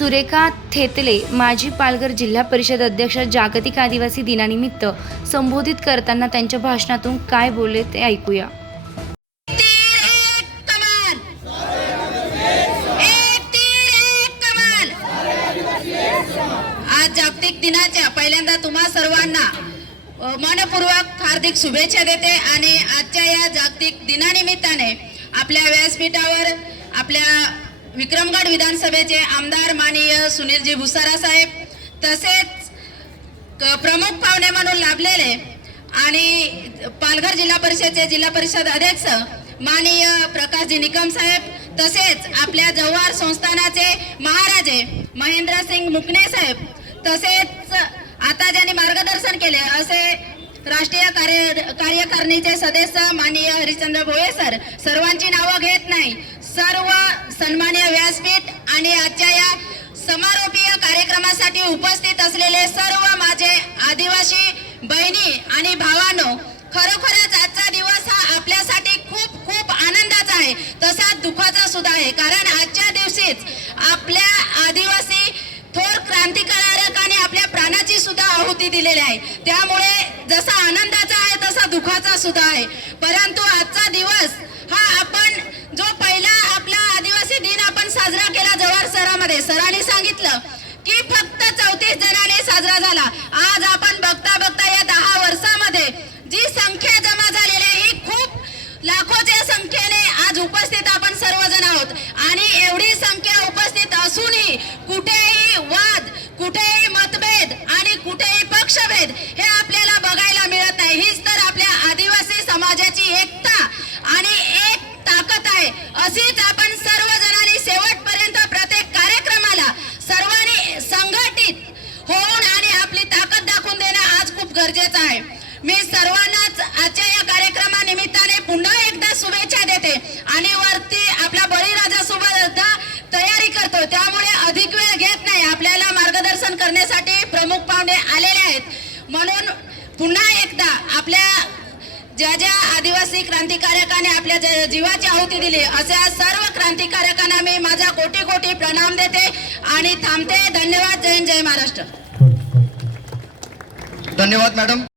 सुरेखा थेतले माजी पालघर जिल्हा परिषद अध्यक्ष जागतिक आदिवासी दिनानिमित्त संबोधित करताना त्यांच्या भाषणातून काय बोलले ते ऐकूया. आज जागतिक दिनाच्या पहिल्यांदा तुम्हा सर्वांना मनपूर्वक हार्दिक शुभेच्छा देते आणि आजच्या या जागतिक दिनानिमित्ताने आपल्या व्यासपीठावर आपल्या विक्रमगड विधानसभेचे आमदार माननीय सुनीलजी भुसारा साहेब तसेच क- प्रमुख पाहुणे म्हणून लाभलेले आणि पालघर जिल्हा परिषदचे जिल्हा परिषद अध्यक्ष माननीय प्रकाशजी निकम साहेब तसेच आपल्या जव्हार संस्थानाचे महाराजे महेंद्रसिंग मुकणे साहेब तसेच आता ज्यांनी मार्गदर्शन केले असे राष्ट्रीय कार्य कार्यकारिणीचे सदस्य माननीय हरिश्चंद्र भोये सर सर्वांची नावं घेत नाही. सर्व आणि आजच्या या समारोपीय कार्यक्रमासाठी उपस्थित असलेले सर्व माझे आदिवासी बहिणी आणि भावानो खरोखरच आजचा दिवस हा आपल्यासाठी खूप खूप आनंदाचा आहे. तसा दुःखाचा सुद्धा आहे. कारण आजच्या दिवशीच आपल्या आदिवासी थोर क्रांतिकारकाने आपल्या प्राणाची सुद्धा आहुती दिलेली आहे. त्यामुळे जसा आनंदाचा आहे तसा दुःखाचा सुद्धा आहे. परंतु आजचा दिवस हा आपण जो पहिला आपला आदिवासी दिन आपण साजरा केला सरामध्ये सरांनी सांगितलं की फक्त चौतीस जणांनी साजरा झाला. आज आपण बघता बघता या दहा वर्षामध्ये जी संख्या जमा झालेली आहे ही खूप लाखो संख्येने आज उपस्थित आपण सर्वजण आहोत आणि एवढी संख्या उपस्थित असूनही कुठेही वाद कुठेही मतभेद आणि कुठेही पक्षभेद हे आपल्याला बघायला मिळत नाही हीच तर आपल्या आदिवासी समाजाची एकता आणि एक ताकद आहे अशीच आपण सर्वजणांनी शेवटपर्यंत प्रत्येक कार्यक्रमाला सर्वांनी संघटित होऊन आणि आपली ताकद दाखवून देणं आज खूप गरजेचं आहे. मी सर्वांनाच आजच्या या कार्यक्रमानिमित्ताने पुन्हा एकदा शुभेच्छा देते. आणि वरती आपल्या बळीराजा सुद्धा तयारी करतो. त्यामुळे अधिक वेळ घेत नाही. आपल्याला मार्गदर्शन करण्यासाठी प्रमुख पाहुणे आलेले आहेत. म्हणून पुन्हा एकदा आपल्या ज्या ज्या आदिवासी क्रांतिकारकाने आपल्या जीवाची आहुती दिली अशा सर्व क्रांतिकारकांना मी माझा कोटी कोटी प्रणाम देते. आणि थांबते. धन्यवाद. जय जय महाराष्ट्र. धन्यवाद मॅडम.